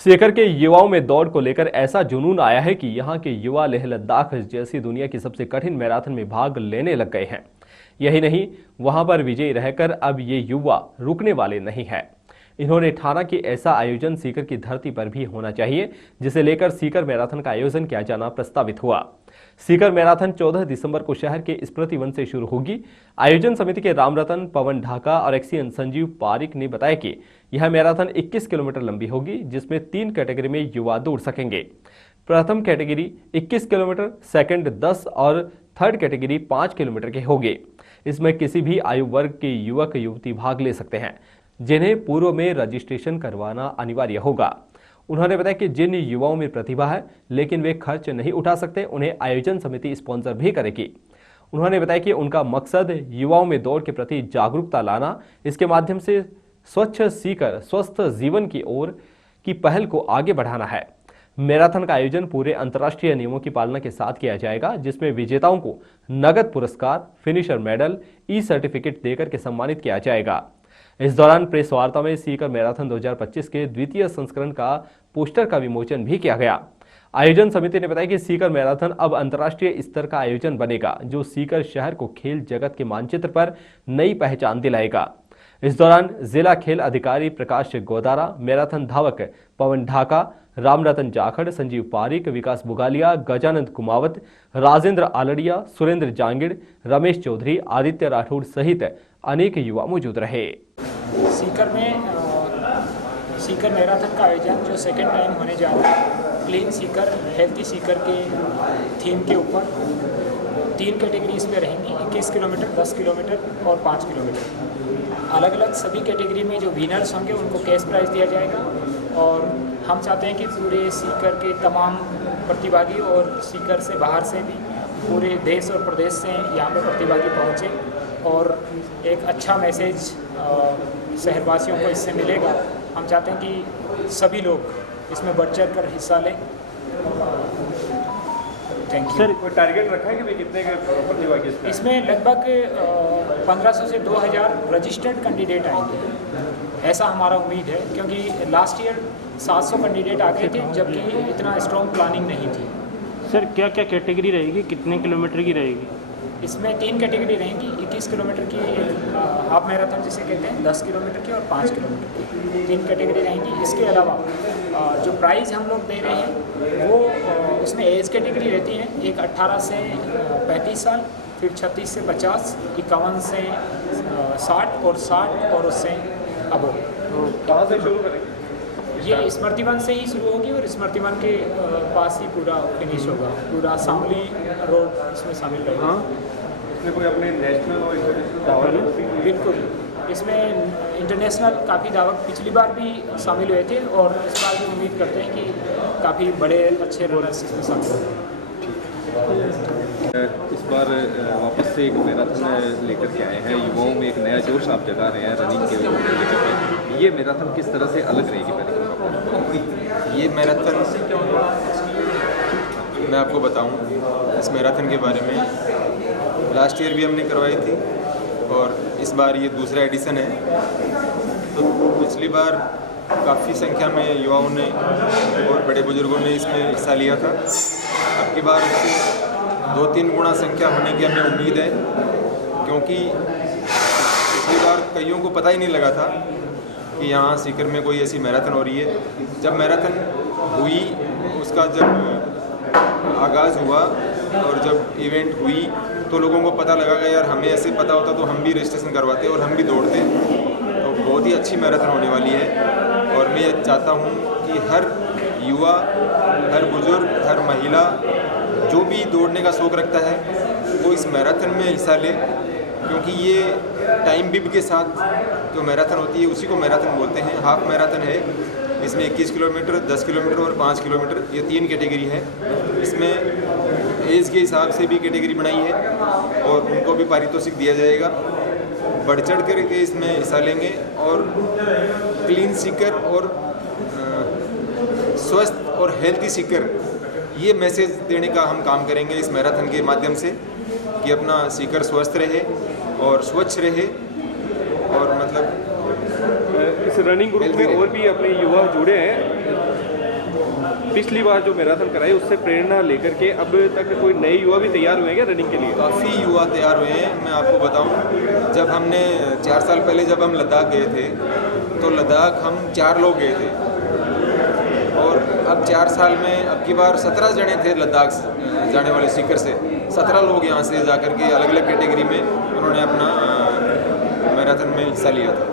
सीकर के युवाओं में दौड़ को लेकर ऐसा जुनून आया है कि यहां के युवा लेह लद्दाख जैसी दुनिया की सबसे कठिन मैराथन में भाग लेने लग गए हैं। यही नहीं, वहां पर विजयी रहकर अब ये युवा रुकने वाले नहीं है। इन्होंने ठाना कि ऐसा आयोजन सीकर की धरती पर भी होना चाहिए, जिसे लेकर सीकर मैराथन का आयोजन किया जाना प्रस्तावित हुआ। सीकर मैराथन 14 दिसंबर को शहर के स्मृति वन से शुरू होगी। आयोजन समिति के रामरतन, पवन ढाका और एक्सीएन संजीव पारिक ने बताया कि यह मैराथन 21 किलोमीटर लंबी होगी, जिसमें 3 कैटेगरी में युवा दौड़ सकेंगे। प्रथम कैटेगरी 21 किलोमीटर, सेकंड 10 और थर्ड कैटेगरी 5 किलोमीटर के होंगे। इसमें किसी भी आयु वर्ग के युवक युवती भाग ले सकते हैं, जिन्हें पूर्व में रजिस्ट्रेशन करवाना अनिवार्य होगा। उन्होंने बताया कि जिन युवाओं में प्रतिभा है लेकिन वे खर्च नहीं उठा सकते, उन्हें आयोजन समिति स्पॉन्सर भी करेगी। उन्होंने बताया कि उनका मकसद युवाओं में दौड़ के प्रति जागरूकता लाना, इसके माध्यम से स्वच्छ सीकर स्वस्थ जीवन की ओर की पहल को आगे बढ़ाना है। मैराथन का आयोजन पूरे अंतर्राष्ट्रीय नियमों की पालना के साथ किया जाएगा, जिसमें विजेताओं को नगद पुरस्कार, फिनिशर मेडल, ई सर्टिफिकेट देकर के सम्मानित किया जाएगा। इस दौरान प्रेस वार्ता में सीकर मैराथन 2025 के द्वितीय संस्करण का पोस्टर का विमोचन भी किया गया। आयोजन समिति ने बताया कि सीकर मैराथन अब अंतर्राष्ट्रीय स्तर का आयोजन बनेगा, जो सीकर शहर को खेल जगत के मानचित्र पर नई पहचान दिलाएगा। इस दौरान जिला खेल अधिकारी प्रकाश गोदारा, मैराथन धावक पवन ढाका, रामरतन जाखड़, संजीव पारिक, विकास बुगालिया, गजानंद कुमावत, राजेंद्र आलड़िया, सुरेंद्र जांगिड़, रमेश चौधरी, आदित्य राठौड़ सहित अनेक युवा मौजूद रहे। सीकर मैराथन का आयोजन जो सेकेंड टाइम होने जा रहा है, क्लीन सीकर, हेल्थी सीकर के थीम के ऊपर 3 कैटेगरी इसमें रहेंगी, 21 किलोमीटर, 10 किलोमीटर और 5 किलोमीटर। अलग अलग सभी कैटेगरी में जो विनर्स होंगे उनको कैश प्राइज दिया जाएगा। और हम चाहते हैं कि पूरे सीकर के तमाम प्रतिभागी और सीकर से बाहर से भी पूरे देश और प्रदेश से यहाँ पे प्रतिभागी पहुँचे और एक अच्छा मैसेज शहरवासियों को इससे मिलेगा। हम चाहते हैं कि सभी लोग इसमें बढ़ चढ़ कर हिस्सा लें। Thank you. सर, कोई टारगेट रखा है कि भाई कितने के प्रतिभागी इसमें लगभग 1500 से 2000 रजिस्टर्ड कैंडिडेट आएंगे, ऐसा हमारा उम्मीद है, क्योंकि लास्ट ईयर 700 कैंडिडेट आ गए थे, जबकि इतना स्ट्रॉन्ग प्लानिंग नहीं थी। सर, क्या क्या कैटेगरी रहेगी, कितने किलोमीटर की रहेगी? इसमें 3 कैटेगरी रहेंगी, 21 किलोमीटर की, हाफ मैराथन जिसे कहते हैं, 10 किलोमीटर की और 5 किलोमीटर की 3 कैटेगरी रहेंगी। इसके अलावा जो प्राइज़ हम लोग दे रहे हैं वो उसमें एज कैटेगरी रहती हैं, एक 18 से 35 साल, फिर 36 से 50, 51 से 60 और 60 और उससे अबो। कहाँ से शुरू करेंगे? ये स्मृति वन से ही शुरू होगी और स्मृति वन के पास ही पूरा फिनिश होगा। पूरा शामली रोड इसमें शामिल रहेगा। हाँ, इसमें कोई अपने नेशनल और इंटरनेशनल? बिल्कुल, इसमें इंटरनेशनल काफ़ी धावक पिछली बार भी शामिल हुए थे और इस बार भी उम्मीद करते हैं कि काफ़ी बड़े अच्छे रनर्स इसमें शामिल होंगे। इस बार वापस से एक मैराथन लेकर के आए हैं, युवाओं में एक नया जोश आप जगा रहे हैं रनिंग के लेकर। ये मैराथन किस तरह से अलग रहेगी? ये मैराथन मैं आपको बताऊं, इस मैराथन के बारे में लास्ट ईयर भी हमने करवाई थी और इस बार ये दूसरा एडिशन है। तो पिछली बार काफ़ी संख्या में युवाओं ने और बड़े बुजुर्गों ने इसमें हिस्सा लिया था। अब की बार इससे 2-3 गुना संख्या होने की हमें उम्मीद है, क्योंकि पिछली बार कईयों को पता ही नहीं लगा था कि यहाँ सीकर में कोई ऐसी मैराथन हो रही है। जब मैराथन हुई, उसका जब आगाज़ हुआ और जब इवेंट हुई तो लोगों को पता लगा कि यार हमें ऐसे पता होता तो हम भी रजिस्ट्रेशन करवाते और हम भी दौड़ते। तो बहुत ही अच्छी मैराथन होने वाली है और मैं ये चाहता हूँ कि हर युवा, हर बुजुर्ग, हर महिला जो भी दौड़ने का शौक़ रखता है वो इस मैराथन में हिस्सा ले, क्योंकि ये टाइम बिब के साथ जो मैराथन होती है उसी को मैराथन बोलते हैं। हाफ मैराथन है, इसमें 21 किलोमीटर, 10 किलोमीटर और 5 किलोमीटर, ये 3 कैटेगरी है। इसमें एज के हिसाब से भी कैटेगरी बनाई है और उनको भी पारितोषिक दिया जाएगा। बढ़ चढ़ कर के इसमें हिस्सा लेंगे और क्लीन सीकर और स्वस्थ और हेल्थी सीकर, ये मैसेज देने का हम काम करेंगे इस मैराथन के माध्यम से। कि अपना सीकर स्वस्थ रहे और स्वच्छ रहे और मतलब इस रनिंग ग्रुप में और भी अपने युवा जुड़े हैं। पिछली बार जो मैराथन कराई उससे प्रेरणा लेकर के अब तक कोई नए युवा भी तैयार हुए हैं क्या रनिंग के लिए? काफ़ी युवा तैयार हुए हैं। मैं आपको बताऊं, जब हमने 4 साल पहले जब हम लद्दाख गए थे तो लद्दाख हम 4 लोग गए थे और अब 4 साल में अब की बार 17 जने थे लद्दाख जाने वाले सीकर से। 17 लोग यहाँ से जाकर के अलग अलग कैटेगरी में उन्होंने अपना मैराथन में हिस्सा लिया था।